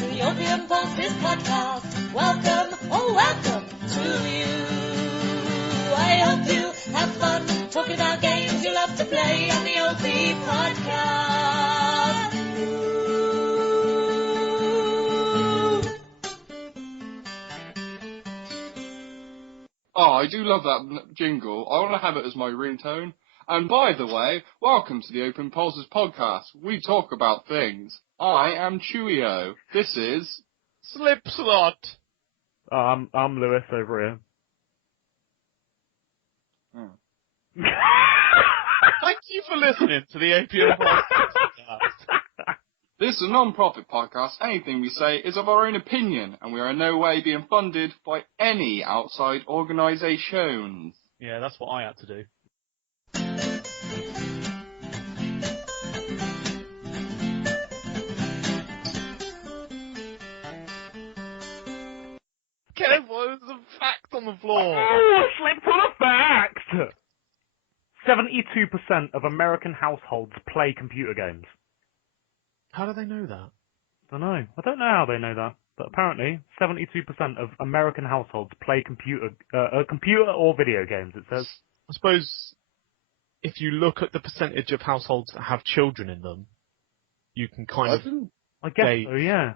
to the Opium Pulses podcast. Welcome, oh welcome to you. I hope you have fun talking about games you love to play on the OP podcast. Oh, I do love that jingle. I want to have it as my ringtone. And by the way, welcome to the Open Pulses podcast. We talk about things. I am Chewio. This is Slipslot. I'm Lewis over here. Oh. Thank you for listening to the Opium podcast. This is a non-profit podcast. Anything we say is of our own opinion, and we are in no way being funded by any outside organisations. Yeah, that's what I had to do. Get it, boy, there's a fact on the floor. Oh, I slipped on a fact! 72% of American households play computer games. How do they know that? I don't know. I don't know how they know that, but apparently 72% of American households play computer or video games, it says. I suppose if you look at the percentage of households that have children in them, you can kind of... I guess gauge. so, yeah.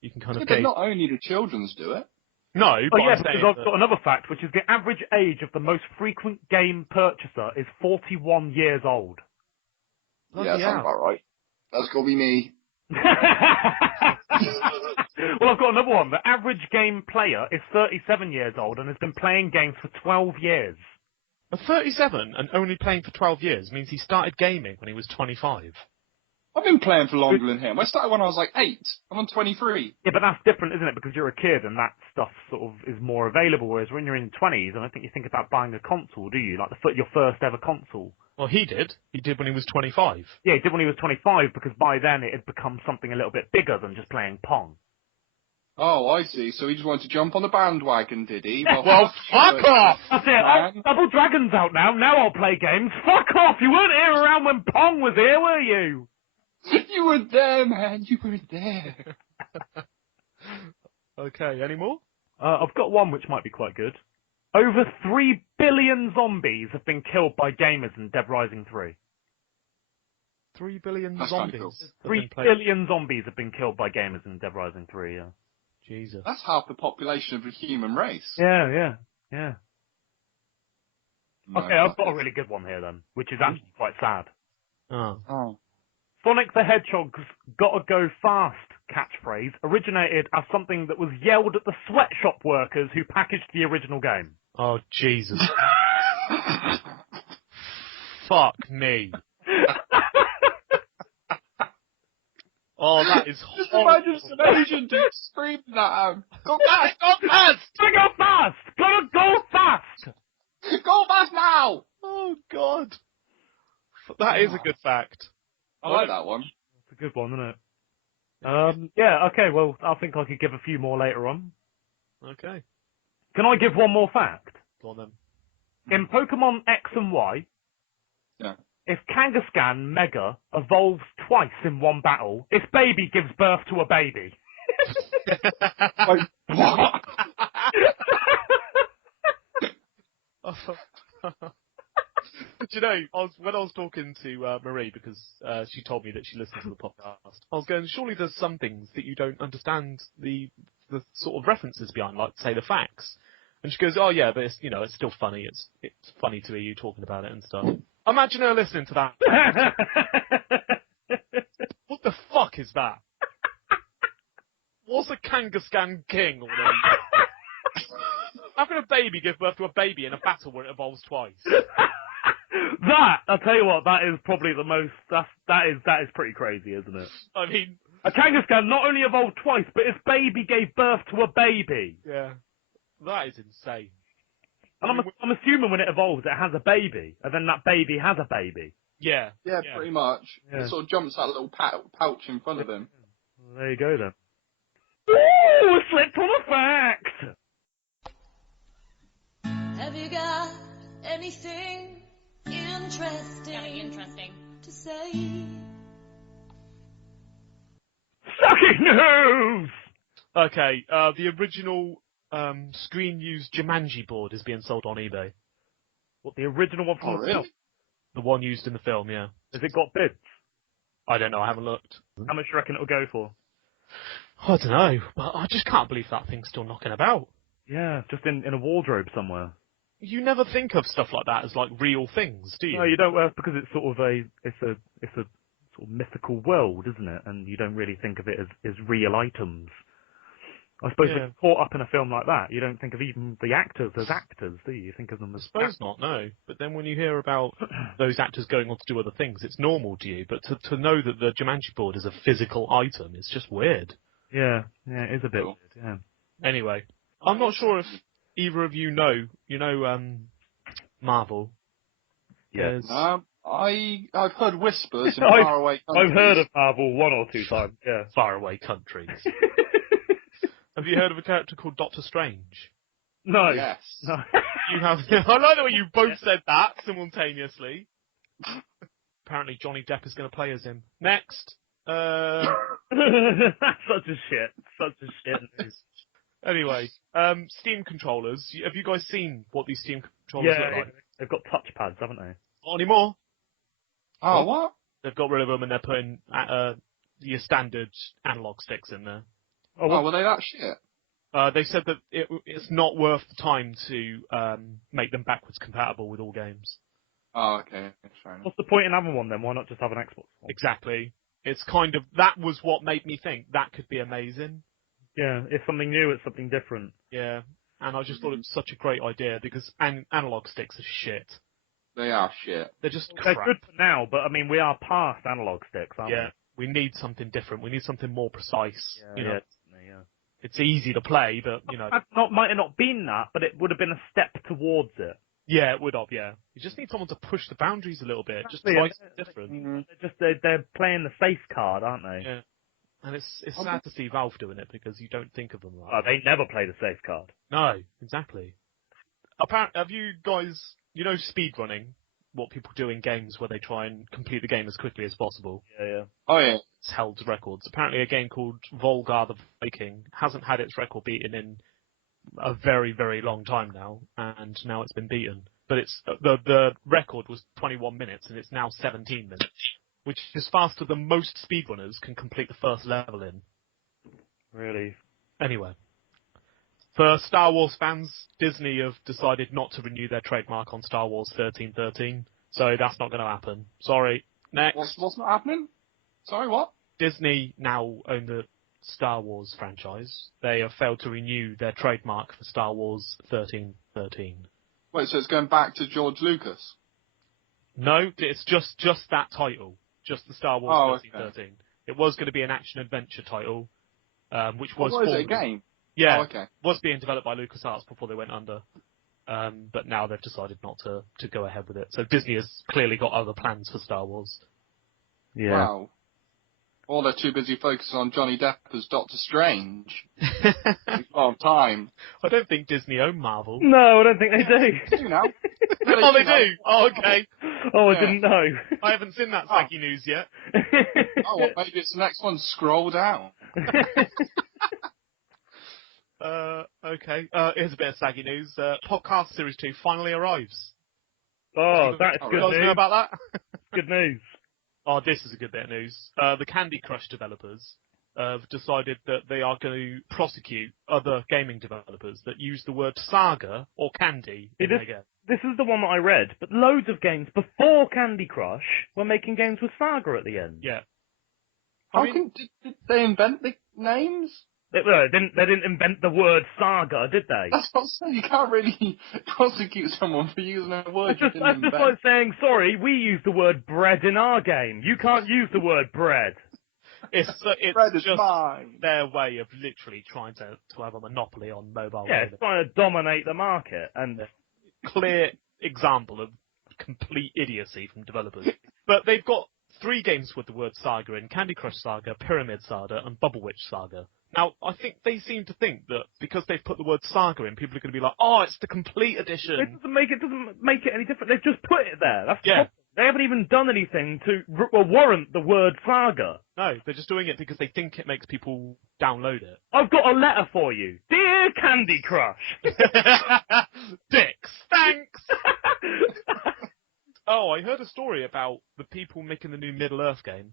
You can kind of But gauge... not only do children's do it. No, Oh but yeah, I'm because saying I've that- got another fact, which is the average age of the most frequent game purchaser is 41 years old. Bloody Yeah, sounds hell. about right. That's got to be me. Well, I've got another one. The average game player is 37 years old and has been playing games for 12 years. At 37 and only playing for 12 years means he started gaming when he was 25. I've been playing for longer than him. I started when I was like 8. I'm on 23. Yeah, but that's different, isn't it? Because you're a kid and that stuff sort of is more available, whereas when you're in your 20s, I don't think you think about buying a console, do you? Like your first ever console. Well, he did. He did when he was 25. Yeah, he did when he was 25 because by then it had become something a little bit bigger than just playing Pong. Oh, I see. So he just wanted to jump on the bandwagon, did he? Well, fuck off! That's it. Oh, Double Dragon's out now. Now I'll play games. Fuck off! You weren't here around when Pong was here, were you? You were there, man. You were there. Okay, any more? I've got one which might be quite good. Over 3 billion zombies have been killed by gamers in Dead Rising 3. 3 billion That's zombies. kinda cool. have 3 been played- billion zombies have been killed by gamers in Dead Rising 3, yeah. Jesus. That's half the population of the human race. Yeah. No, Okay, I've got a really good one here then, which is actually quite sad. Oh. Oh. Sonic the Hedgehog's "Gotta Go Fast" catchphrase originated as something that was yelled at the sweatshop workers who packaged the original game. Oh, Jesus. Fuck me. Oh, that is Just horrible. imagine some Asian dude screaming at him. Go fast! Go fast! Gotta go fast! Gotta go fast! Go fast now! Oh, God. That is a good fact. I like that one. It's a good one, isn't it? Yeah, okay, well, I think I could give a few more later on. Okay. Can I give one more fact? Go on then. In Pokemon X and Y, Yeah. if Kangaskhan Mega evolves twice in one battle, its baby gives birth to a baby. Like, what? Do you know, when I was talking to Marie, because she told me that she listened to the podcast, I was going, surely there's some things that you don't understand the sort of references behind, like, say, the facts. And she goes, oh yeah, but it's, you know, it's still funny. It's funny to hear you talking about it and stuff. Imagine her listening to that. What the fuck is that? What's a Kangaskhan king or whatever? How can a baby give birth to a baby in a battle where it evolves twice? That, I'll tell you what, that is probably the most, that is pretty crazy, isn't it? I mean... A Kangaskhan not only evolved twice, but its baby gave birth to a baby. Yeah. That is insane. And I'm assuming when it evolves, it has a baby, and then that baby has a baby. Yeah. Yeah, pretty much. Yeah. It sort of jumps that little pouch in front of him. Well, there you go then. Ooh, slipped on a fact! Have you got anything interesting to say? Sucking news! Okay, the original screen-used Jumanji board is being sold on eBay. What, the original one from Oh, the really? film? The one used in the film, yeah. Has it got bids? I don't know, I haven't looked. How much do you reckon it'll go for? I don't know, but I just can't believe that thing's still knocking about. Yeah, just in a wardrobe somewhere. You never think of stuff like that as like real things, do you? No, you don't. Well, because it's sort of it's a sort of mythical world, isn't it? And you don't really think of it as real items. I suppose when you're caught up in a film like that, you don't think of even the actors as actors, do you? You think of them as... I suppose not, no. But then when you hear about those actors going on to do other things, it's normal to you. But to know that the Jumanji board is a physical item is just weird. Yeah, it is a bit weird, yeah. Anyway, I'm not sure if either of you know Marvel. Yeah. I've heard whispers in faraway countries. I've heard of Marvel one or two times, yeah. Faraway countries. Have you heard of a character called Doctor Strange? No. Yes. No. You have. I like the way you both said that simultaneously. Apparently Johnny Depp is going to play as him. Next. That's such a shit news. Anyway, Steam controllers. Have you guys seen what these Steam controllers look like? They've got touchpads, haven't they? Not anymore. Oh, what? They've got rid of them and they're putting your standard analog sticks in there. Oh, were they that shit? They said that it's not worth the time to make them backwards compatible with all games. Oh, okay. Fair enough. What's the point in having one then? Why not just have an Xbox one? Exactly. It's kind of, that was what made me think that could be amazing. Yeah, it's something new, it's something different. Yeah. And I just thought it was such a great idea because analog sticks are shit. They are shit. They're just They're crap. good for now, but I mean, we are past analog sticks, aren't Yeah. We need something different. We need something more precise. we? You know, Yeah. it's easy to play, but you know. Might have not been that, but it would have been a step towards it. Yeah, it would have. Yeah, you just need someone to push the boundaries a little bit, just try something different. They're playing the safe card, aren't they? Yeah, and it's sad to see Valve doing it because you don't think of them like that. They never play the safe card. No, exactly. Have you guys, speedrunning? What people do in games where they try and complete the game as quickly as possible. Yeah. Oh, yeah. It's held records. Apparently a game called Volgar the Viking hasn't had its record beaten in a very, very long time now, and now it's been beaten. But it's the record was 21 minutes, and it's now 17 minutes, which is faster than most speedrunners can complete the first level in. Really? Anyway. For Star Wars fans, Disney have decided not to renew their trademark on Star Wars 1313, so that's not going to happen. Sorry. Next. What's not happening? Sorry, what? Disney now own the Star Wars franchise. They have failed to renew their trademark for Star Wars 1313. Wait, so it's going back to George Lucas? No, it's just that title. Just the Star Wars 1313. Okay. It was going to be an action-adventure title, which was... What is it, a game? Yeah, oh, okay. Was being developed by LucasArts before they went under. But now they've decided not to go ahead with it. So Disney has clearly got other plans for Star Wars. Yeah. Wow. Or they're too busy focusing on Johnny Depp as Doctor Strange. Long time. I don't think Disney own Marvel. No, I don't think they do. They do now. Oh, they do? Oh, okay. Oh, I didn't know. I haven't seen that saggy news yet. Oh, well, maybe it's the next one. Scroll down. Okay. Here's a bit of saggy news. Podcast Series 2 finally arrives. Oh, that's good news. You guys know about that? Good news. Oh, this is a good bit of news. The Candy Crush developers have decided that they are going to prosecute other gaming developers that use the word saga or candy in their game. This is the one that I read, but loads of games before Candy Crush were making games with saga at the end. Yeah. Did they invent the names? They didn't invent the word saga, did they? That's what I'm saying. You can't really prosecute someone for using a word you didn't invent. That's just like saying, sorry, we use the word bread in our game. You can't use the word bread. It's bread is just mine. Their way of literally trying to have a monopoly on mobile Yeah, gaming. it's trying to dominate the market. And clear example of complete idiocy from developers. But they've got 3 games with the word saga in: Candy Crush Saga, Pyramid Saga, and Bubble Witch Saga. Now, I think they seem to think that because they've put the word saga in, people are going to be like, oh, it's the complete edition. It doesn't make it any different. They've just put it there. That's the problem. They haven't even done anything to warrant the word saga. No, they're just doing it because they think it makes people download it. I've got a letter for you. Dear Candy Crush. Dicks, thanks! Oh, I heard a story about the people making the new Middle-earth game.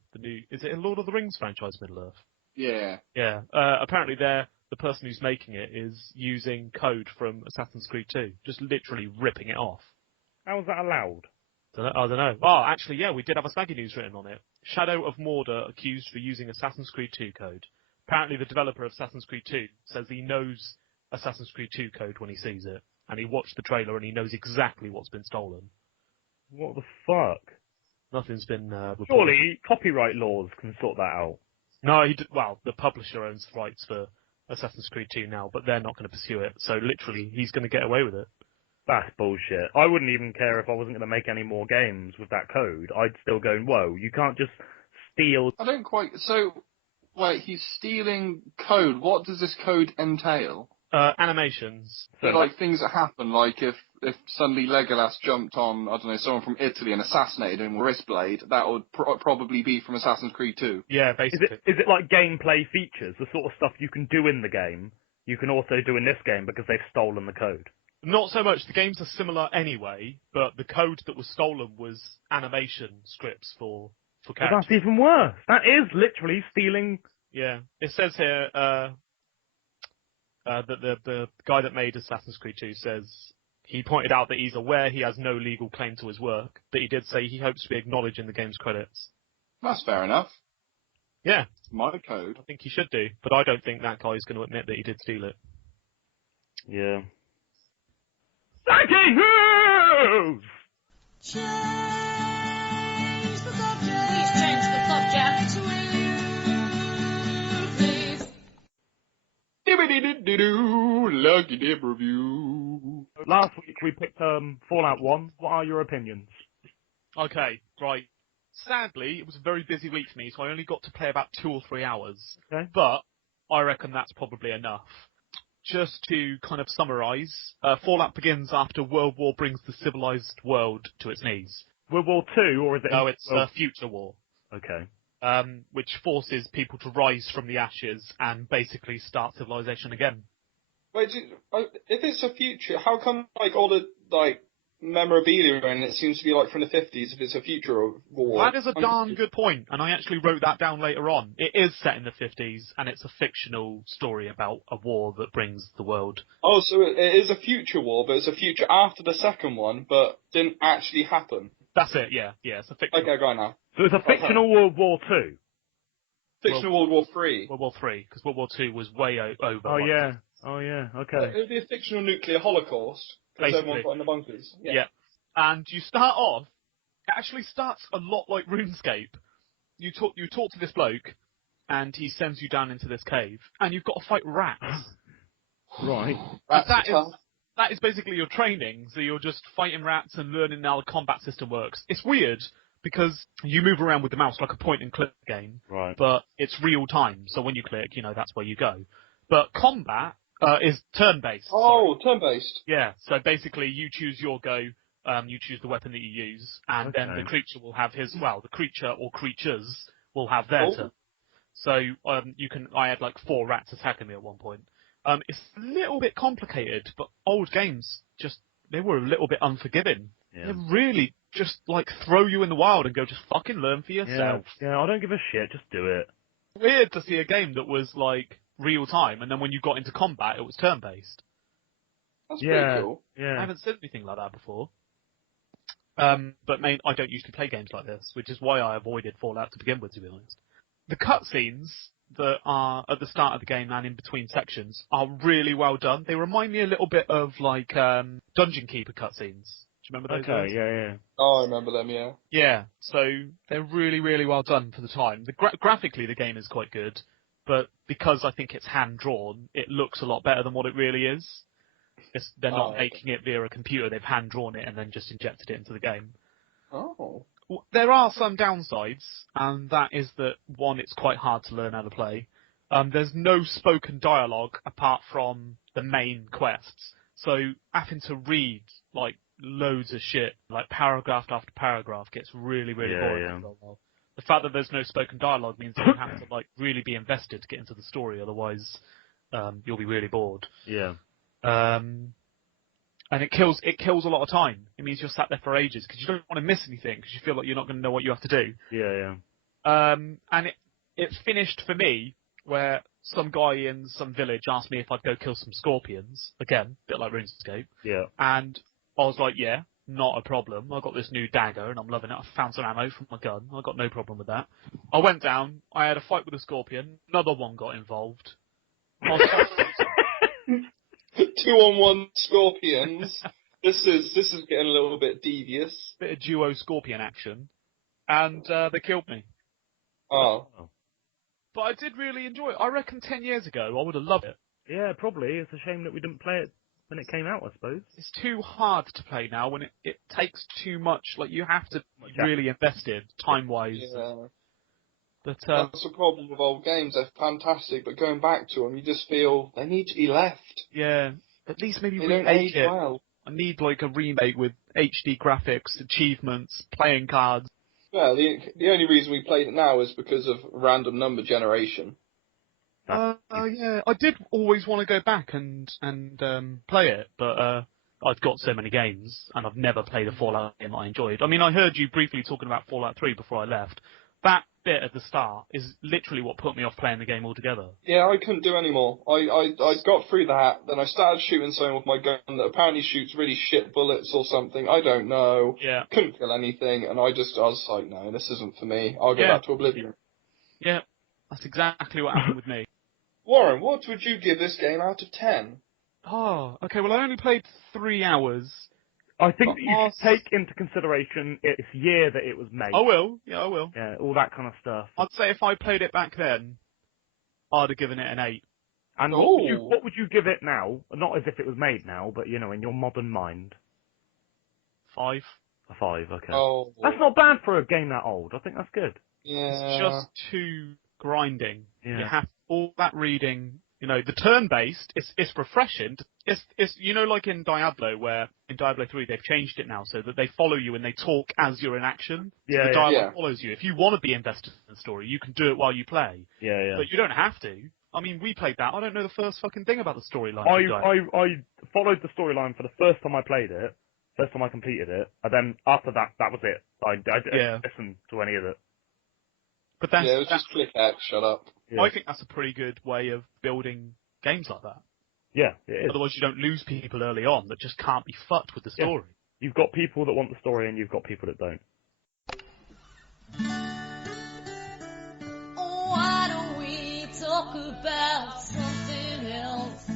Is it a Lord of the Rings franchise, Middle-earth? Yeah. Yeah. Apparently the person who's making it is using code from Assassin's Creed 2. Just literally ripping it off. How is that allowed? I don't know. Oh, actually, yeah, we did have a Snaggy News written on it. Shadow of Mordor accused for using Assassin's Creed 2 code. Apparently the developer of Assassin's Creed 2 says he knows Assassin's Creed 2 code when he sees it. And he watched the trailer and he knows exactly what's been stolen. What the fuck? Nothing's been reported. Surely copyright laws can sort that out. No, the publisher owns the rights for Assassin's Creed 2 now, but they're not going to pursue it. So literally, he's going to get away with it. That's bullshit. I wouldn't even care if I wasn't going to make any more games with that code. I'd still go, whoa, you can't just steal... I don't quite... So, wait, he's stealing code. What does this code entail? Animations. So, like, things that happen, like if suddenly Legolas jumped on, I don't know, someone from Italy and assassinated him with a wrist blade, that would probably be from Assassin's Creed 2. Yeah, basically. Is it like gameplay features, the sort of stuff you can do in the game, you can also do in this game because they've stolen the code? Not so much. The games are similar anyway, but the code that was stolen was animation scripts for characters. But that's even worse. That is literally stealing... Yeah. It says here that the guy that made Assassin's Creed 2 says he pointed out that he's aware he has no legal claim to his work, but he did say he hopes to be acknowledged in the game's credits. That's fair enough. Yeah. It's my code. I think he should do, but I don't think that guy's going to admit that he did steal it. Yeah. Breaking news! Change the subject. Please change the subject. Please. Dibbidi-did-doo, lucky dib review. Last week we picked Fallout 1. What are your opinions? Okay, right. Sadly, it was a very busy week for me, so I only got to play about 2 or 3 hours. Okay. But I reckon that's probably enough. Just to kind of summarise, Fallout begins after World War brings the civilized world to its knees. World War II, or is it... No, it's a future war. Okay. Which forces people to rise from the ashes and basically start civilization again. Wait, if it's a future, how come, like, all the, like, memorabilia and it seems to be, like, from the 50s if it's a future war? That is a darn good point, and I actually wrote that down later on. It is set in the 50s, and it's a fictional story about a war that brings the world. Oh, so it is a future war, but it's a future after the second one, but didn't actually happen. That's it, yeah. Yeah, it's a fictional... Okay, go on now. So it's a fictional World War II? Fictional World War 3. World War 3, because World War 2 was way over. Oh, yeah. Oh, yeah, okay. It would be a fictional nuclear holocaust, because Basically. everyone got in the bunkers. Yeah. And you start off, it actually starts a lot like RuneScape. You talk to this bloke, and he sends you down into this cave, and you've got to fight rats. Right. That is basically your training, so you're just fighting rats and learning how the combat system works. It's weird, because you move around with the mouse like a point-and-click game, Right. but it's real time, so when you click, that's where you go. But combat is turn-based. Oh, turn-based. Yeah, so basically you choose your go, you choose the weapon that you use, and then the creature will have the creature or creatures will have their turn. So I had like 4 rats attacking me at one point. It's a little bit complicated, but old games they were a little bit unforgiving. Yeah. They really just like throw you in the wild and go, just fucking learn for yourself. Yeah, I don't give a shit, just do it. Weird to see a game that was like real time, and then when you got into combat, it was turn based. That's pretty cool. Yeah. I haven't seen anything like that before. But I don't usually play games like this, which is why I avoided Fallout to begin with, to be honest. The cutscenes that are at the start of the game and in between sections are really well done. They remind me a little bit of like Dungeon Keeper cutscenes. Do you remember those? Okay, yeah. Oh, I remember them, yeah. Yeah, so they're really, really well done for the time. Graphically, the game is quite good, but because I think it's hand-drawn, it looks a lot better than what it really is. They're not making it via a computer, they've hand-drawn it and then just injected it into the game. Oh. There are some downsides, and that is that, one, it's quite hard to learn how to play. There's no spoken dialogue apart from the main quests, so having to read, like, loads of shit, like paragraph after paragraph, gets really, really boring Yeah. after a while. The fact that there's no spoken dialogue means that you have to like really be invested to get into the story, otherwise you'll be really bored. Yeah. And it kills a lot of time. It means you're sat there for ages because you don't want to miss anything because you feel like you're not going to know what you have to do. Yeah. And it finished for me where some guy in some village asked me if I'd go kill some scorpions. Again, a bit like RuneScape. Yeah. And I was like, yeah, not a problem. I got this new dagger and I'm loving it. I found some ammo for my gun. I got no problem with that. I went down. I had a fight with a scorpion. Another one got involved. I was like, 2-on-1 scorpions. This is getting a little bit devious. bit of duo scorpion action. And they killed me. Oh. But I did really enjoy it. I reckon 10 years ago I would have loved it. Yeah, probably. It's a shame that we didn't play it when it came out, I suppose. It's too hard to play now when it takes too much. Like, you have to be really invested, time-wise. Yeah. But, That's the problem with old games. They're fantastic, but going back to them, you just feel they need to be left. yeah, at least maybe They don't remake age it. well. I need, like, a remake with HD graphics, achievements, playing cards. Yeah, the only reason we played it now is because of random number generation. Yeah, I did always want to go back and play it, but I've got so many games, and I've never played a Fallout game I enjoyed. I mean, I heard you briefly talking about Fallout 3 before I left. That bit at the start is literally what put me off playing the game altogether. Yeah, I couldn't do any more. I got through that, then I started shooting someone with my gun that apparently shoots really shit bullets or something. I don't know. Yeah. Couldn't kill anything, and I was like, no, this isn't for me. I'll go back to Oblivion. Yeah, that's exactly what happened with me. Warren, what would you give this game out of 10? Oh, okay, well I only played 3 hours. I think that you should take into consideration its year that it was made. I will, yeah, I will. Yeah, all that kind of stuff. I'd say if I played it back then, I'd have given it an 8. And what would you give it now? Not as if it was made now, but, you know, in your modern mind. 5. A 5, okay. Oh. That's not bad for a game that old. I think that's good. Yeah. It's just too grinding. Yeah. You have all that reading. You know, the turn-based, it's refreshing. It's you know, like in Diablo, where in Diablo 3 they've changed it now so that they follow you and they talk as you're in action. So the dialogue follows you. If you want to be invested in the story, you can do it while you play. Yeah. But you don't have to. I mean, we played that. I don't know the first fucking thing about the storyline. I followed the storyline for the first time I played it, first time I completed it, and then after that, that was it. I didn't listen to any of it. But that's, it was just click X, shut up. Yeah. I think that's a pretty good way of building games like that. Yeah, it is. Otherwise you don't lose people early on that just can't be fucked with the story. Yeah. You've got people that want the story and you've got people that don't. Oh, why don't we talk about something else?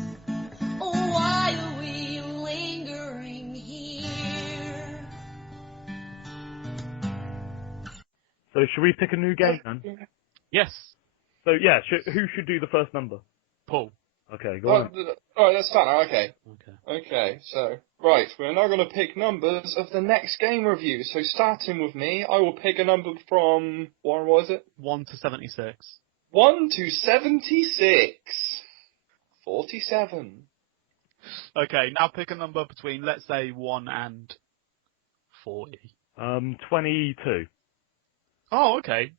Oh, why are we lingering here? So should we pick a new game then? Yes. So yeah, who should do the first number? Paul. Okay, go on. Alright, let's start now, okay. Okay. Okay, so, right, we're now going to pick numbers of the next game review. So starting with me, I will pick a number from, what was it? 1 to 76. 1 to 76. 47. Okay, now pick a number between, let's say, 1 and 40. 22. Oh, okay.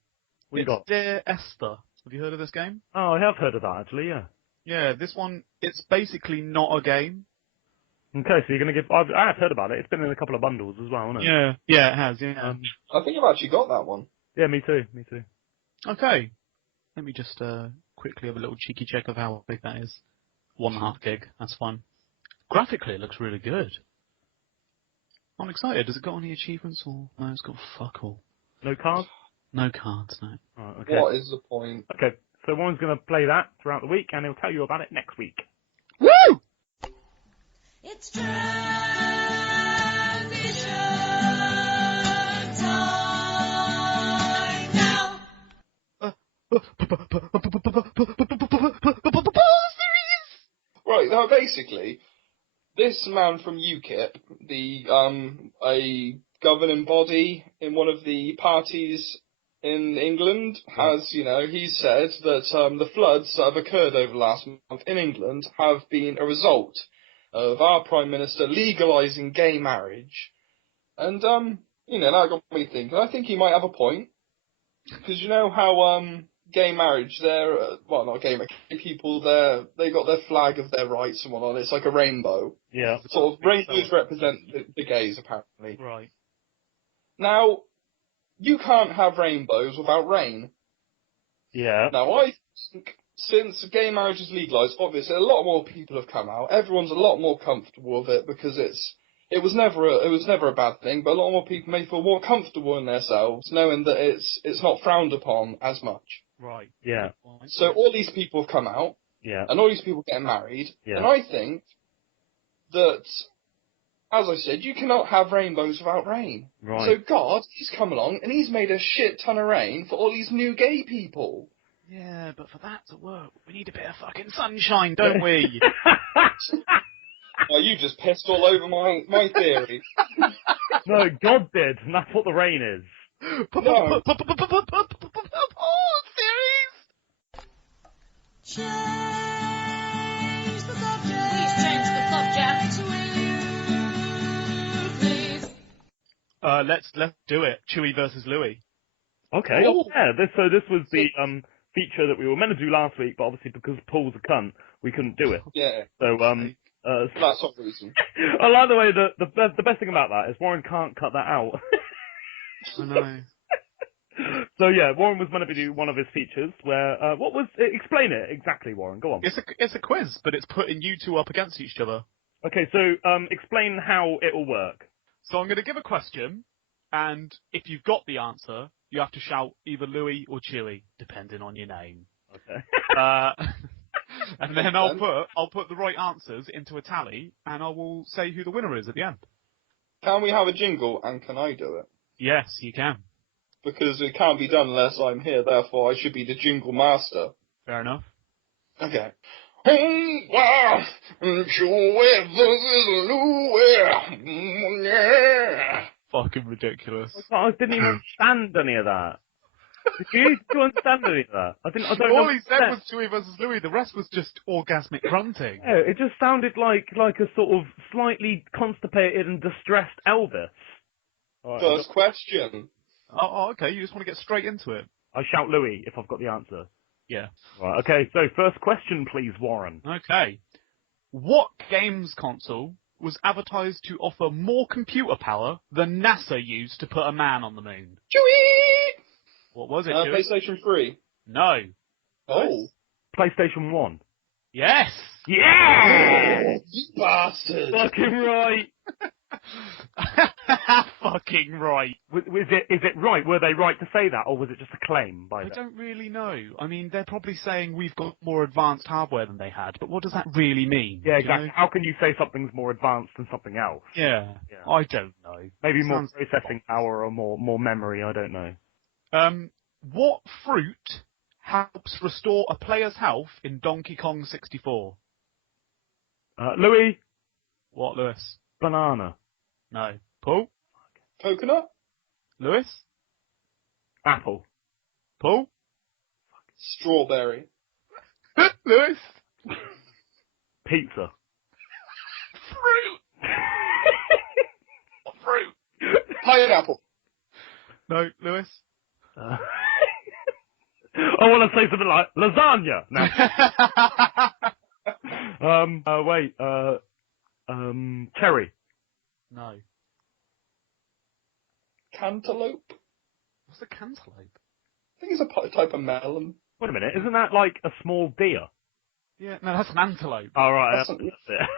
What you got? Dear Esther. Have you heard of this game? Oh, I have heard of that actually, yeah. Yeah, this one, it's basically not a game. Okay, so you're going to give... I have heard about it. It's been in a couple of bundles as well, hasn't it? Yeah, it has, yeah. I think I've actually got that one. Yeah, me too. Okay. Let me just quickly have a little cheeky check of how big that is. 1.5 gig, that's fine. Graphically, it looks really good. I'm excited. Has it got any achievements or... No, it's got fuck all. No cards? No cards, no. Right, okay. What is the point? Okay, so Warren's going to play that throughout the week, and he'll tell you about it next week. Woo! It's transition time now. Right, now basically, this man from UKIP, a governing body in one of the parties in England, has, he said that the floods that have occurred over the last month in England have been a result of our Prime Minister legalising gay marriage. And, that got me thinking. I think he might have a point. Because you know how, gay marriage, not gay marriage, gay people, they got their flag of their rights and whatnot. It's like a rainbow. Yeah. Sort of rainbows represent the gays, apparently. Right. Now, you can't have rainbows without rain. Yeah. Now, I think since gay marriage is legalised, obviously a lot more people have come out. Everyone's a lot more comfortable with it because it was never a bad thing, but a lot more people may feel more comfortable in themselves knowing that it's not frowned upon as much. Right. Yeah. So all these people have come out, Yeah. and all these people getting married, Yeah. and I think that, as I said, you cannot have rainbows without rain. Right. So God, he's come along and he's made a shit ton of rain for all these new gay people. Yeah, but for that to work, we need a bit of fucking sunshine, don't we? Oh, you just pissed all over my theory. No, God did, and that's what the rain is. No. Change the subject. Please change the subject. Please. Let's do it. Chewie versus Louis. Okay. Oh. Yeah. This was the feature that we were meant to do last week, but obviously because Paul's a cunt, we couldn't do it. Yeah. So That's not the reason. I like the way that the best thing about that is Warren can't cut that out. I know. So yeah, Warren was meant to do one of his features where explain it exactly, Warren. Go on. It's a quiz, but it's putting you two up against each other. Okay, so explain how it will work. So I'm going to give a question, and if you've got the answer, you have to shout either Louis or Chewie, depending on your name. Okay. And then I'll put the right answers into a tally, and I will say who the winner is at the end. Can we have a jingle, and can I do it? Yes, you can. Because it can't be done unless I'm here, therefore I should be the jingle master. Fair enough. Okay. Fucking ridiculous. I didn't even understand any of that. Did you? Did you understand any of that? I don't All know. he said was Chewie versus Louis. The rest was just orgasmic grunting. Yeah, it just sounded like a sort of slightly constipated and distressed Elvis. Right, First question. Oh, okay. You just want to get straight into it. I shout Louis if I've got the answer. Yeah. Right, okay, so first question, please, Warren. Okay. What games console was advertised to offer more computer power than NASA used to put a man on the moon? Chewie! What was it, Chewie? PlayStation 3. No. Oh. PlayStation 1. Yes! Yeah! You bastard! Fucking right! Fucking right. Is it right? Were they right to say that, or was it just a claim by I them? don't really know. I mean, they're probably saying we've got more advanced hardware than they had, but what does that really mean? Yeah, Do exactly. you know? How can you say something's more advanced than something else? Yeah. I don't know. Maybe more Sounds- processing power or more memory, I don't know. What fruit helps restore a player's health in Donkey Kong 64? Louis? What, Lewis? Banana. No. Paul? Coconut? Lewis? Apple. Paul? Strawberry. Lewis? Pizza. Fruit! Fruit! Pineapple. No, Lewis? I want to say something like lasagna. No. Cherry. No. Cantaloupe? What's a cantaloupe? I think it's a type of melon. Wait a minute, isn't that like a small deer? Yeah, no, that's an antelope. Oh, right, That's that's a- it.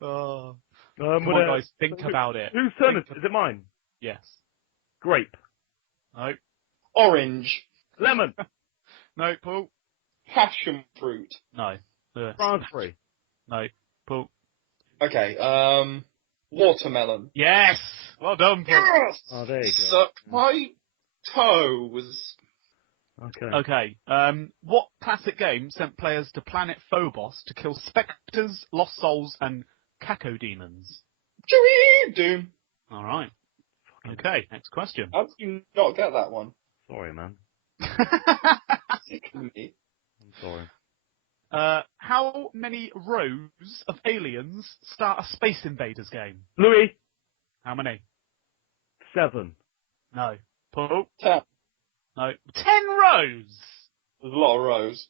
Oh. Come Come on, guys, think about it. Whose turn is it? Is it mine? Yes. Grape. No. Orange. Lemon. No, Paul? Passion fruit. No. Lewis? Raspberry. No. Paul? Okay, watermelon. Yes! Well done, Paul. Yes! Oh, there you go. Suck my toes. Okay. Okay. What classic game sent players to planet Phobos to kill specters, lost souls, and cacodemons? Chewie! Doom. All right. Okay. Next question. How did you not get that one? Sorry, man. Sick me. I'm sorry. How many rows of aliens start a Space Invaders game? Louis. How many? 7. No. Paul? 10. No. 10 rows! There's a lot of rows.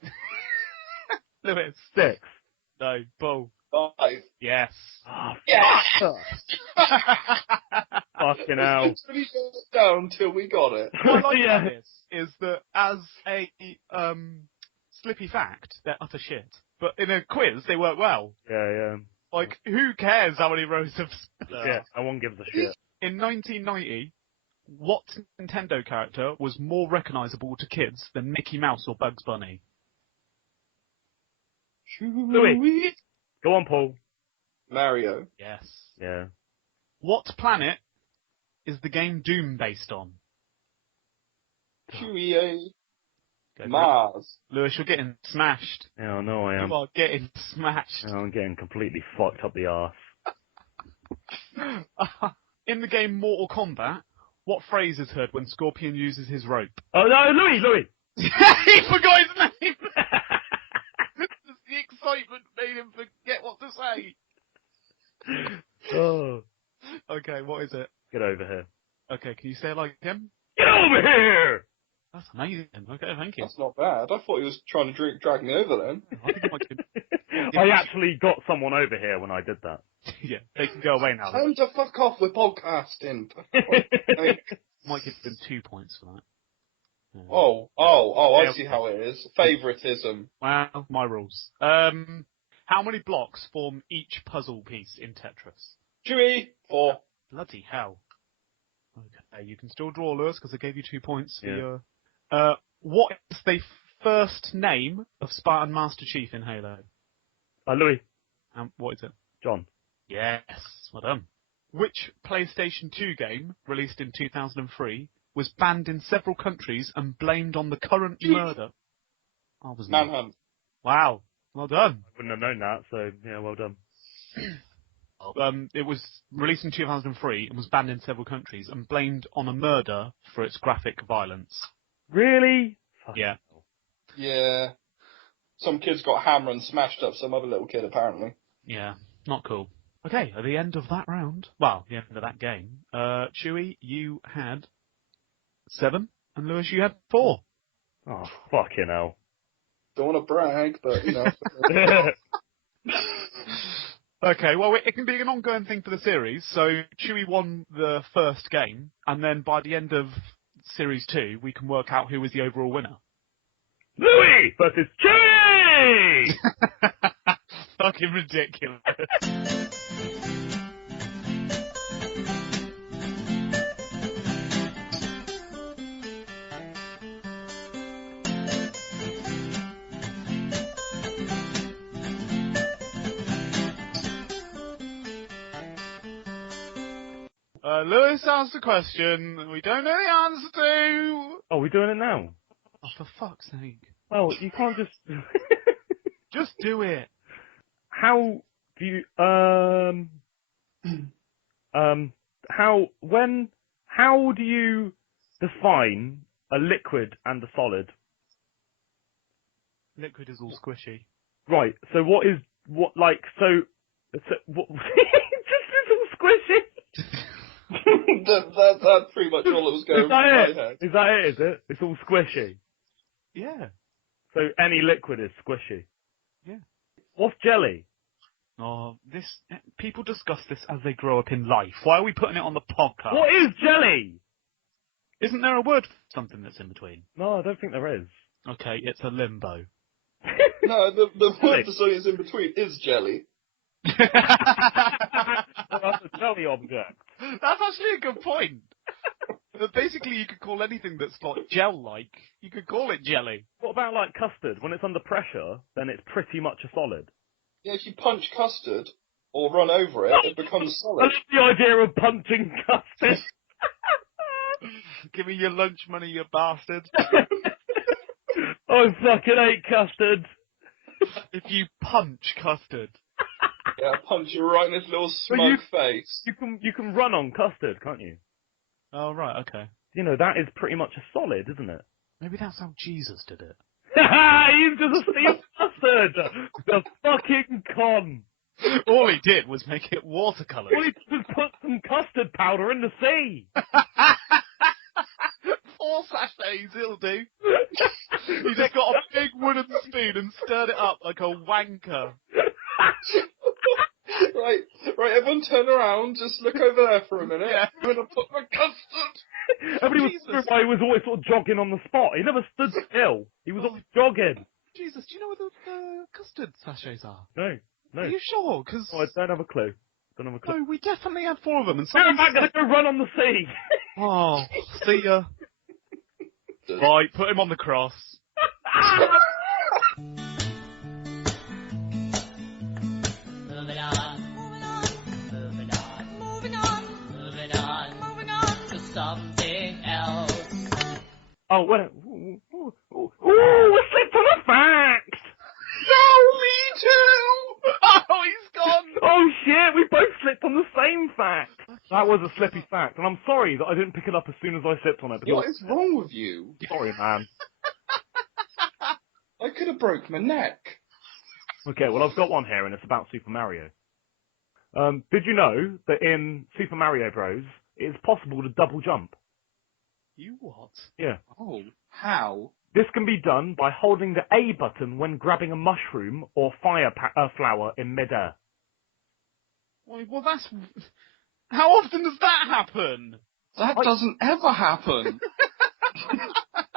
Lewis? 6. No. Paul? 5. Yes. Oh, Yeah! fucking hell. It's really got down till we got it. What I like Yeah. about this is that as a slippy fact, they're utter shit. But in a quiz, they work well. Yeah. Like, who cares how many rows of... Yeah, no one gives a shit. In 1990, what Nintendo character was more recognisable to kids than Mickey Mouse or Bugs Bunny? Louis. Go on, Paul. Mario. Yes. Yeah. What planet is the game Doom based on? Chewie. Go for it. Mars. Lewis, you're getting smashed. Yeah, I know I am. You are getting smashed. Yeah, I'm getting completely fucked up the arse. In the game Mortal Kombat, what phrase is heard when Scorpion uses his rope? Oh, no, Louis! He forgot his name! The excitement made him forget what to say. Oh. Okay, what is it? Get over here. Okay, can you say it like him? Get over here! That's amazing. Okay, thank you. That's not bad. I thought he was trying to drag me over then. I think it might be... I actually got someone over here when I did that. Yeah, they can go away now. Time to fuck off with podcasting. Might give them 2 points for that. Yeah. I see how it is. Favoritism. Well, my rules. How many blocks form each puzzle piece in Tetris? Chewie. 4. Bloody hell. Okay, you can still draw, Lewis, because I gave you 2 points for Yeah. your... what is the first name of Spartan Master Chief in Halo? Louis. What is it? John. Yes, well done. Which PlayStation 2 game, released in 2003, was banned in several countries and blamed on the current murder? I was not. Manhunt. Wow, well done. I wouldn't have known that, so yeah, well done. It was released in 2003 and was banned in several countries and blamed on a murder for its graphic violence. Really? Yeah. Yeah. Some kids got hammered and smashed up some other little kid, apparently. Yeah, not cool. Okay, at the end of that round, well, the end of that game, Chewie, you had 7, and Lewis, you had 4. Oh, fucking hell. Don't want to brag, but, you know. Okay, well, it can be an ongoing thing for the series. So Chewie won the first game, and then by the end of Series 2, we can work out who was the overall winner. Louis versus Chewie! Fucking ridiculous. Lewis asked a question we don't know the answer to. Oh, we're doing it now? Oh, for fuck's sake. Well, you can't just... Just do it. How do you... How do you define a liquid and a solid? Liquid is all squishy. Right, so what, just is all squishy? That's pretty much all that was going through my head. Is that it, is it? It's all squishy. Yeah. So any liquid is squishy. Yeah. What's jelly? Oh, people discuss this as they grow up in life. Why are we putting it on the podcast? What is jelly? Isn't there a word for something that's in between? No, I don't think there is. Okay, it's a limbo. No, the word for something that's in between is jelly. Well, that's a jelly object. That's actually a good point. But basically, you could call anything that's like gel-like, you could call it jelly. What about like custard? When it's under pressure, then it's pretty much a solid. Yeah, if you punch custard or run over it, it becomes I solid. love the idea of punching custard. Give me your lunch money, you bastard. I fucking hate custard. If you punch custard. Yeah, punch you right in his little smug face. You can run on custard, can't you? Oh, right, okay. You know, that is pretty much a solid, isn't it? Maybe that's how Jesus did it. He's just a steam bastard! The fucking con! All he did was make it watercolours. All he did was put some custard powder in the sea! 4 sachets, it'll do. He just got a big wooden spoon and stirred it up like a wanker. Right, everyone turn around, just look over there for a minute. Yeah. I'm gonna put my custard. Everybody Jesus. was why he was always sort of jogging on the spot. He never stood still. He was always jogging. Jesus, do you know where the custard sachets are? No. Are you sure? Because Oh, I don't have a clue. no, we definitely had 4 of them. And No, I'm someone not going to go run on the sea. oh, see ya. Right, put him on the cross. Moving on, moving on, moving on, moving on, moving on, moving on to something else. Oh, what? Ooh, we slipped on a fact. No, me too! Oh, he's gone. Oh shit, we both slipped on the same fact. That was a slippy fact, and I'm sorry that I didn't pick it up as soon as I slipped on it. Because What is wrong with you? sorry, man. I could have broke my neck. Okay, well I've got one here, and it's about Super Mario. Did you know that in Super Mario Bros. It's possible to double jump? You what? Yeah. Oh, how? This can be done by holding the A button when grabbing a mushroom or fire flower in midair. Well, that's... How often does that happen? That doesn't ever happen.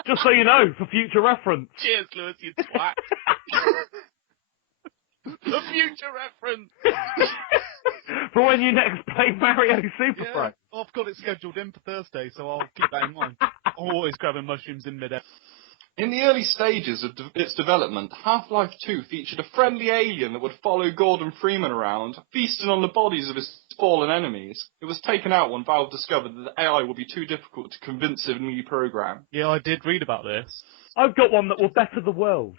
Just so you know, for future reference. Cheers, Lewis, you twat. For future reference. For when you next play Mario Super Yeah, Pro. I've got it scheduled in for Thursday, so I'll keep that in mind. I'm always grabbing mushrooms in mid-air. In the early stages of its development, Half-Life 2 featured a friendly alien that would follow Gordon Freeman around, feasting on the bodies of his fallen enemies. It was taken out when Valve discovered that the AI would be too difficult to convincingly program. Yeah, I did read about this. I've got one that will better the world.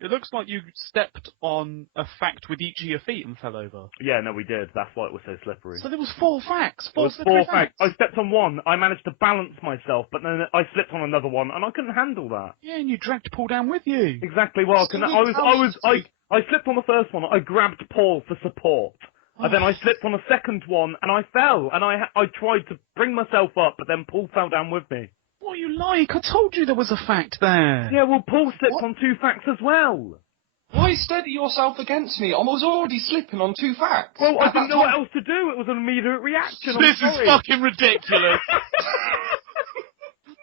It looks like you stepped on a fact with each of your feet and fell over. Yeah, no, we did. That's why it was so slippery. So there was 4 facts. There 4 was slippery 4 facts. I stepped on one, I managed to balance myself, but then I slipped on another one, and I couldn't handle that. Yeah, and you dragged Paul down with you. Exactly. Well, I slipped on the first one. I grabbed Paul for support, and then I slipped on a second one, and I fell. And I tried to bring myself up, but then Paul fell down with me. What are you like? I told you there was a fact there. Yeah, well, Paul slipped on 2 facts as well. Why steady yourself against me? I was already slipping on 2 facts. Well, I didn't know what else to do. It was an immediate reaction. This is fucking ridiculous.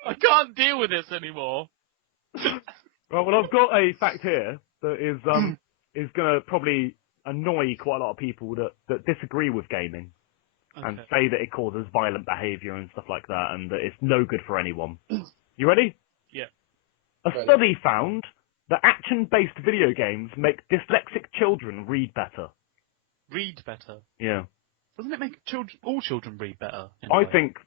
I can't deal with this anymore. Right, well, I've got a fact here that is going to probably annoy quite a lot of people that disagree with gaming and say that it causes violent behaviour and stuff like that, and that it's no good for anyone. You ready? Yeah. A study found that action-based video games make dyslexic children read better. Read better? Yeah. Doesn't it make all children read better? I think,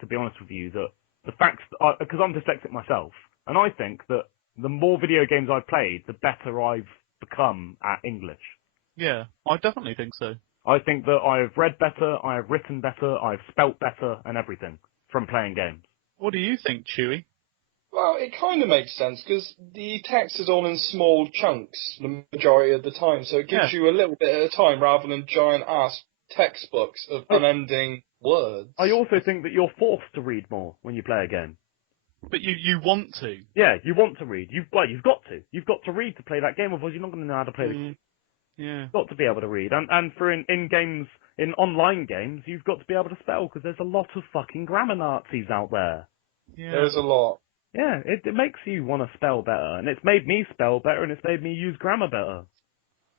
to be honest with you, that the facts, because I'm dyslexic myself, and I think that the more video games I've played, the better I've become at English. Yeah, I definitely think so. I think that I've read better, I have written better, I've spelt better, and everything from playing games. What do you think, Chewy? Well, it kind of makes sense, because the text is all in small chunks the majority of the time, so it gives you a little bit at a time rather than giant-ass textbooks of unending words. I also think that you're forced to read more when you play a game. But you want to? Yeah, you want to read. You've got to. You've got to read to play that game, otherwise you're not going to know how to play the game. Yeah. You've got to be able to read. And for in games, in online games, you've got to be able to spell, because there's a lot of fucking grammar Nazis out there. Yeah. There's a lot. Yeah, it makes you want to spell better, and it's made me spell better, and it's made me use grammar better.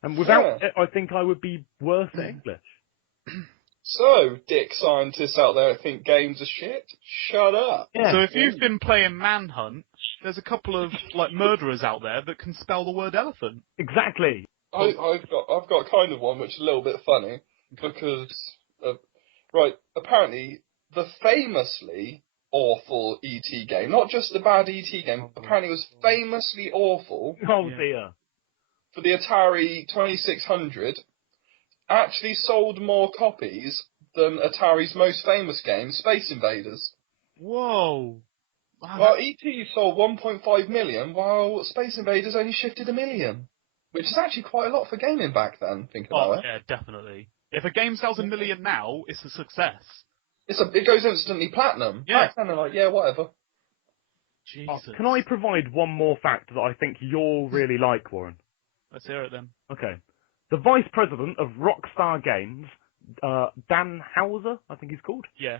And without it, I think I would be worse at English. So, dick scientists out there that think games are shit, shut up. Yeah. So if you've been playing Manhunt, there's a couple of murderers out there that can spell the word elephant. Exactly. I've got kind of one which is a little bit funny, because, apparently, the famously awful E.T. game, not just the bad E.T. game, apparently it was famously awful Dear. for the Atari 2600, actually sold more copies than Atari's most famous game, Space Invaders. Whoa. Wow, Well, E.T. sold 1.5 million, while Space Invaders only shifted 1 million. Which is actually quite a lot for gaming back then, thinking about it. yeah, definitely. If a game sells 1 million now, it's a success. It goes instantly platinum. Yeah. Back then they're like, yeah, whatever. Jesus. Can I provide one more fact that I think you'll really like, Warren? Let's hear it then. Okay. The vice president of Rockstar Games, Dan Houser, I think he's called, Yeah.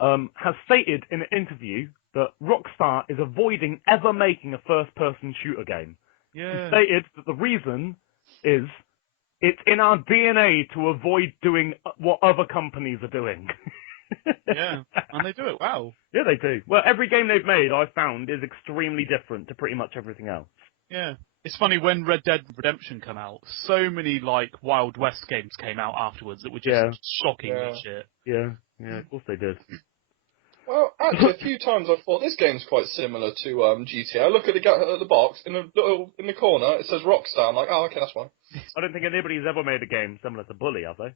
has stated in an interview that Rockstar is avoiding ever making a first-person shooter game. Yeah. He stated that the reason is it's in our DNA to avoid doing what other companies are doing. Yeah. And they do it well. Yeah, they do. Well, every game they've made, I've found, is extremely different to pretty much everything else. Yeah. It's funny, when Red Dead Redemption came out, so many, like, Wild West games came out afterwards that were just shockingly shit. Yeah, of course they did. Well, actually, a few times I thought this game's quite similar to GTA. I look at the box in the corner. It says Rockstar. I'm like, oh, okay, that's fine. I don't think anybody's ever made a game similar to Bully, have they?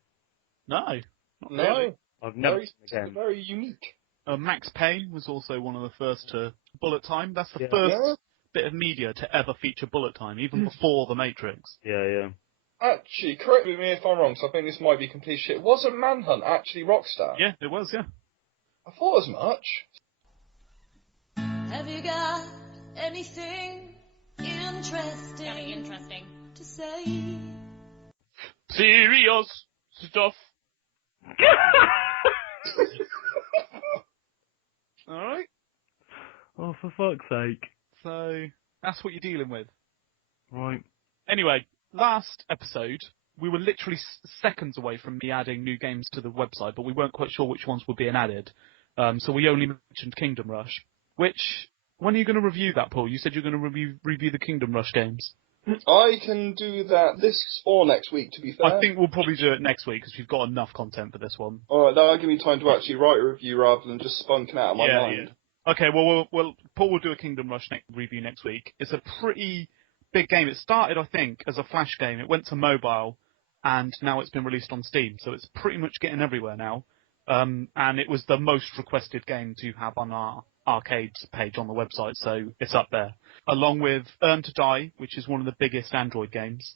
No. Not No, really. I've never very, seen a game. very unique. Max Payne was also one of the first to bullet time. That's the Yeah. first bit of media to ever feature bullet time, even before The Matrix. Yeah. Actually, correct me if I'm wrong, so I think this might be complete shit. Wasn't Manhunt actually Rockstar? Yeah, it was, yeah. I thought as much. Have you got anything interesting to say? Serious stuff. Alright. Oh, for fuck's sake. So, that's what you're dealing with. Right. Anyway, last episode, we were literally seconds away from me adding new games to the website, but we weren't quite sure which ones were being added. So we only mentioned Kingdom Rush. Which, when are you going to review that, Paul? You said you're going to review the Kingdom Rush games. I can do that this or next week, to be fair. I think we'll probably do it next week, because we've got enough content for this one. Alright, that'll give me time to actually write a review rather than just spunking out of my mind. Yeah. Okay, well, Paul will do a Kingdom Rush review next week. It's a pretty big game. It started, I think, as a Flash game. It went to mobile, and now it's been released on Steam, so it's pretty much getting everywhere now. And it was the most requested game to have on our arcades page on the website, so it's up there. Along with Earn to Die, which is one of the biggest Android games.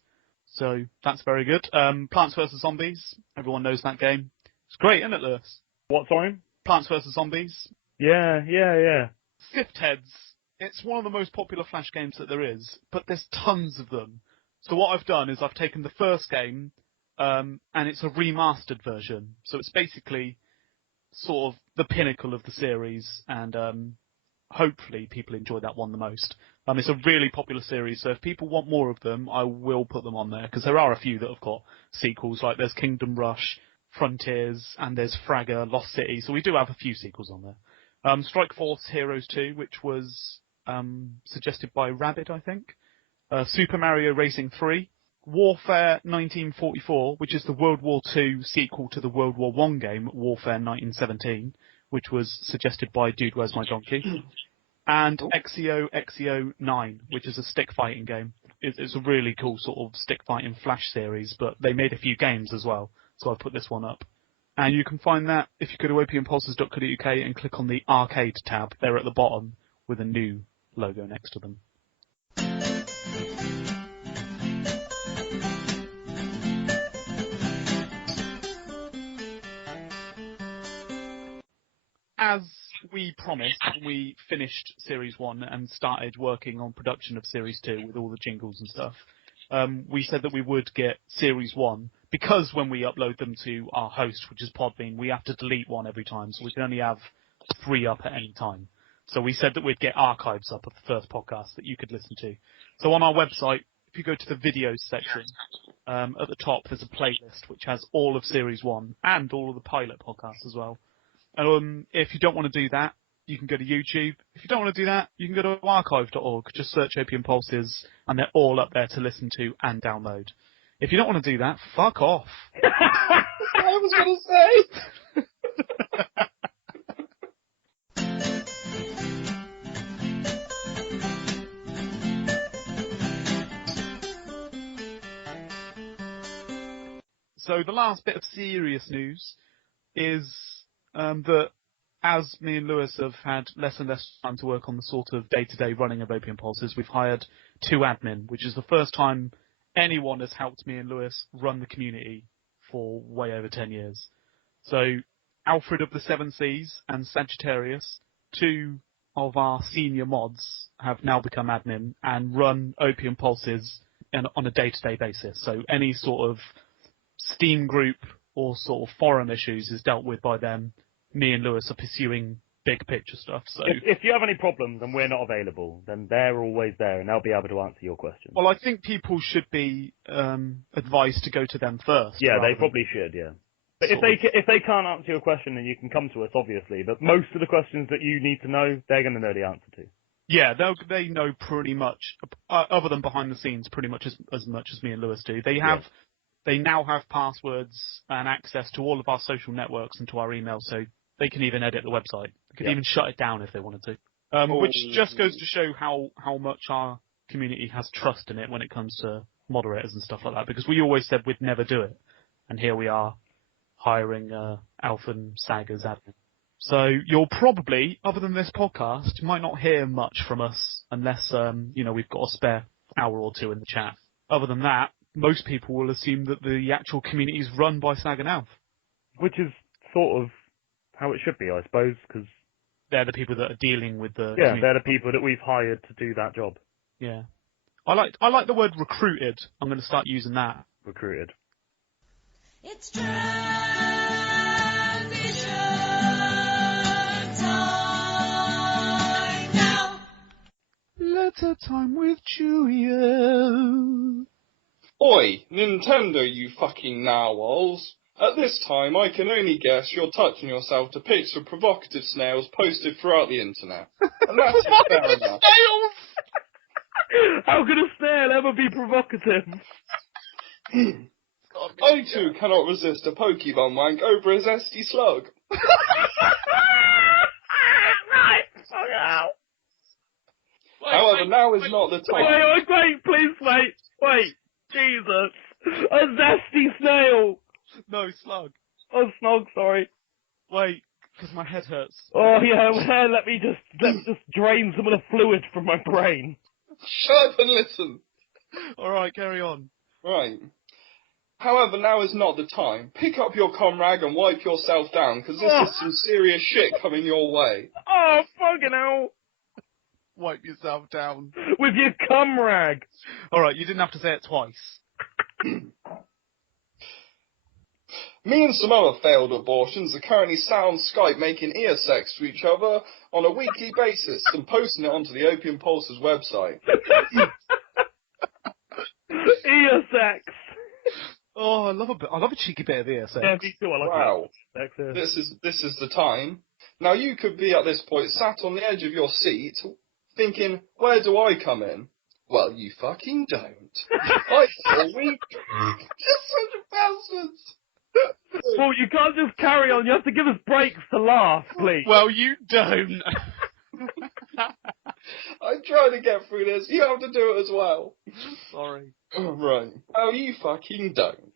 So that's very good. Plants vs. Zombies. Everyone knows that game. It's great, isn't it, Lewis? What time? Plants vs. Zombies. Yeah. Sift Heads. It's one of the most popular Flash games that there is, but there's tons of them. So what I've done is I've taken the first game, and it's a remastered version. So it's basically sort of the pinnacle of the series, and hopefully people enjoy that one the most. It's a really popular series, so if people want more of them, I will put them on there, because there are a few that have got sequels, like there's Kingdom Rush, Frontiers, and there's Fragger, Lost City, so we do have a few sequels on there. Strike Force Heroes 2, which was suggested by Rabbit, I think. Super Mario Racing 3. Warfare 1944, which is the World War II sequel to the World War I game, Warfare 1917, which was suggested by Dude Where's My Donkey. And Exio 9, which is a stick fighting game. It's a really cool sort of stick fighting Flash series, but they made a few games as well, so I put this one up. And you can find that if you go to opiumpulses.co.uk and click on the arcade tab. They're at the bottom with a new logo next to them. As we promised when we finished Series 1 and started working on production of Series 2 with all the jingles and stuff, we said that we would get Series 1, because when we upload them to our host, which is Podbean, we have to delete one every time, so we can only have 3 up at any time. So we said that we'd get archives up of the first podcast that you could listen to. So on our website, if you go to the videos section, at the top there's a playlist which has all of Series 1 and all of the pilot podcasts as well. If you don't want to do that, you can go to YouTube. If you don't want to do that, you can go to archive.org. Just search Opium Pulses, and they're all up there to listen to and download. If you don't want to do that, fuck off. I was going to say. So the last bit of serious news is that as me and Lewis have had less and less time to work on the sort of day-to-day running of Opium Pulses, we've hired 2 admin, which is the first time anyone has helped me and Lewis run the community for way over 10 years. So Alfred of the Seven Seas and Sagittarius, 2 of our senior mods, have now become admin and run Opium Pulses on a day-to-day basis. So any sort of Steam group or sort of forum issues is dealt with by them. Me and Lewis are pursuing big picture stuff. So if you have any problems and we're not available, then they're always there and they'll be able to answer your questions. Well, I think people should be advised to go to them first. Yeah, they probably should, yeah. But if they can't answer your question, then you can come to us, obviously. But most of the questions that you need to know, they're going to know the answer to. Yeah, they know pretty much, other than behind the scenes, pretty much as much as me and Lewis do. They now have passwords and access to all of our social networks and to our emails, so they can even edit the website. They could even shut it down if they wanted to. Which just goes to show how much our community has trust in it when it comes to moderators and stuff like that, because we always said we'd never do it. And here we are, hiring Alf and Sag as admin. So you'll probably, other than this podcast, you might not hear much from us unless, we've got a spare hour or 2 in the chat. Other than that, most people will assume that the actual community is run by Sag and Alf. Which is sort of how it should be, I suppose, because they're the people that are dealing with the... Yeah, they're the people that we've hired to do that job. Yeah. I like the word recruited. I'm going to start using that. Recruited. It's transition time now. Letter time with Chewie. Oi, Nintendo, you fucking narwhals. At this time, I can only guess you're touching yourself to pics of provocative snails posted throughout the internet. And that is fair enough. How could a snail ever be provocative? I too cannot resist a Pokemon wank over a zesty slug. Right, fuck out. However, now is not the time. Wait, please wait. Wait, Jesus. A zesty snail. No, slug. Oh, snog, sorry. Wait, because my head hurts. Oh, yeah, well, let me just drain some of the fluid from my brain. Shut up and listen. Alright, carry on. Right. However, now is not the time. Pick up your comrade and wipe yourself down, because this is some serious shit coming your way. Oh, fucking hell. Wipe yourself down. With your cum rag. Alright, you didn't have to say it twice. Me and some other failed abortions are currently sat on Skype making ear sex to each other on a weekly basis and posting it onto the Opium Pulses website. Ear sex. Oh, I love a cheeky bit of ear sex. Yeah, me too. I like Wow. sex. Yeah. This is the time. Now you could be at this point sat on the edge of your seat thinking, where do I come in? Well, you fucking don't. I thought we... You're such bastards. Well, you can't just carry on. You have to give us breaks to laugh, please. Well, you don't. I'm trying to get through this. You have to do it as well. Sorry. Right. Well, you fucking don't.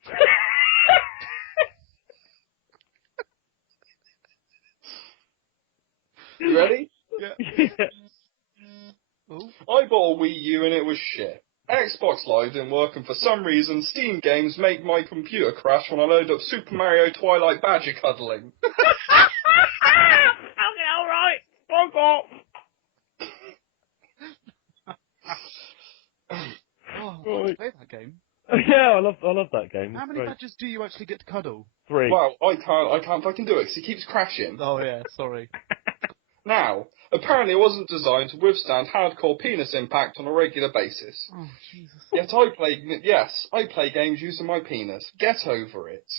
You ready? Yeah. Yeah. I bought a Wii U and it was shit. Xbox Live didn't work, and for some reason, Steam games make my computer crash when I load up Super Mario Twilight Badger Cuddling. Okay, alright. Fuck off. Oh, I want to play that game. Yeah, I love that game. How many badgers do you actually get to cuddle? 3. Well, I can't fucking do it because it keeps crashing. Oh yeah, sorry. Now, apparently it wasn't designed to withstand hardcore penis impact on a regular basis. Oh Jesus. Yet I play games using my penis. Get over it.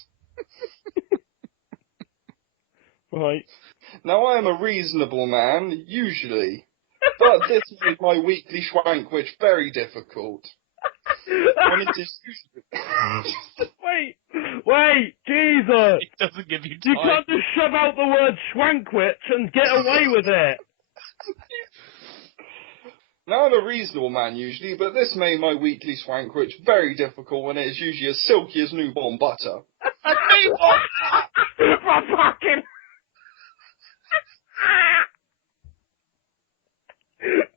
Right. Now I am a reasonable man, usually, but this made my weekly schwankwitch very difficult. When it is Wait, Jesus! It doesn't give you You time. can't just shove out the word schwankwitch and get away with it. Now I'm a reasonable man usually, but this made my weekly schwankwitch very difficult when it is usually as silky as newborn butter. My fucking...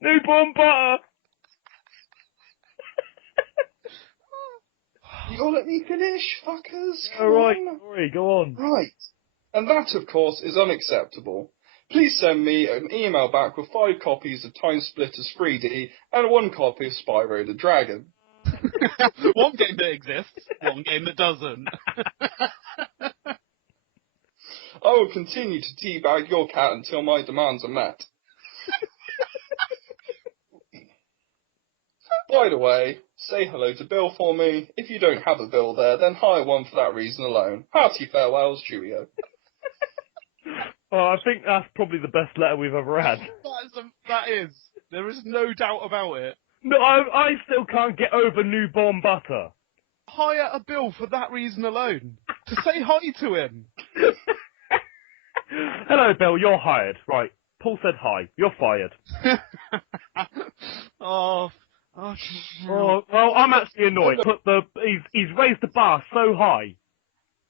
Newborn butter! You gotta let me finish, fuckers. Come Alright, on. sorry, go on. Right. And that, of course, is unacceptable. Please send me an email back with 5 copies of Time Splitters 3D and 1 copy of Spyro the Dragon. One game that exists, one game that doesn't. I will continue to teabag your cat until my demands are met. By the way, say hello to Bill for me. If you don't have a Bill there, then hire one for that reason alone. Hearty farewells, Cheerio. Oh, I think that's probably the best letter we've ever had. That is. There is no doubt about it. No, I still can't get over newborn butter. Hire a Bill for that reason alone. To say hi to him. Hello, Bill, you're hired. Right, Paul said hi. You're fired. Oh, Oh, well, I'm actually annoyed. He's raised the bar so high.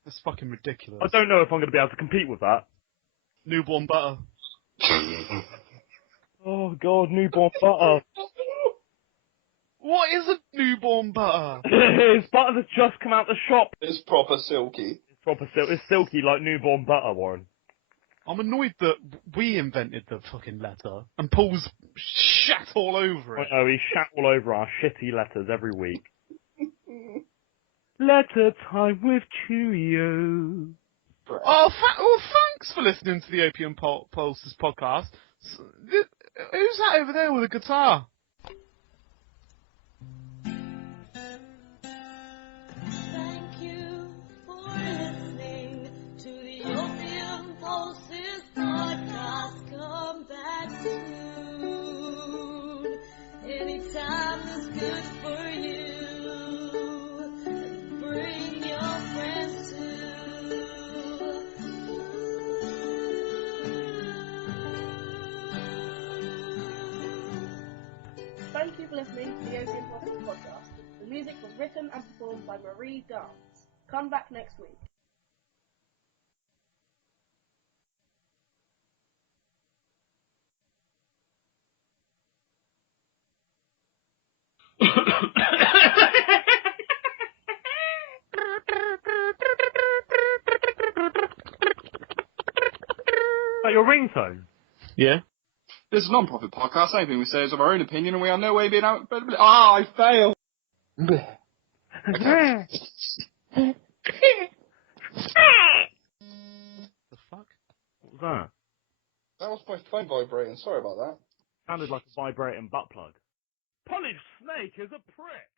that's fucking ridiculous. I don't know if I'm going to be able to compete with that. Newborn butter. Oh, God, newborn butter. What is a newborn butter? His butter that's just come out the shop. It's proper silky. It's silky like newborn butter, Warren. I'm annoyed that we invented the fucking letter and Paul's shat all over it. I know, he shat all over our shitty letters every week. Letter time with Cheerio. Oh, thanks for listening to the Opium Pulses podcast. Who's that over there with a guitar? Thank you for listening to the Opium Pulses podcast. Come back soon. Anytime is good for you. Bring your friends too. Thank you for listening to the Opium Pulses podcast. The music was written and performed by Marie Dance. Come back next week. Is that your ringtone? Yeah. This is a non-profit podcast. Anything we say is of our own opinion, and we are no way being out. Ah, I failed. Okay. The fuck? What was that? That was my phone vibrating. Sorry about that. Sounded like a vibrating butt plug. Polished Snake is a prick.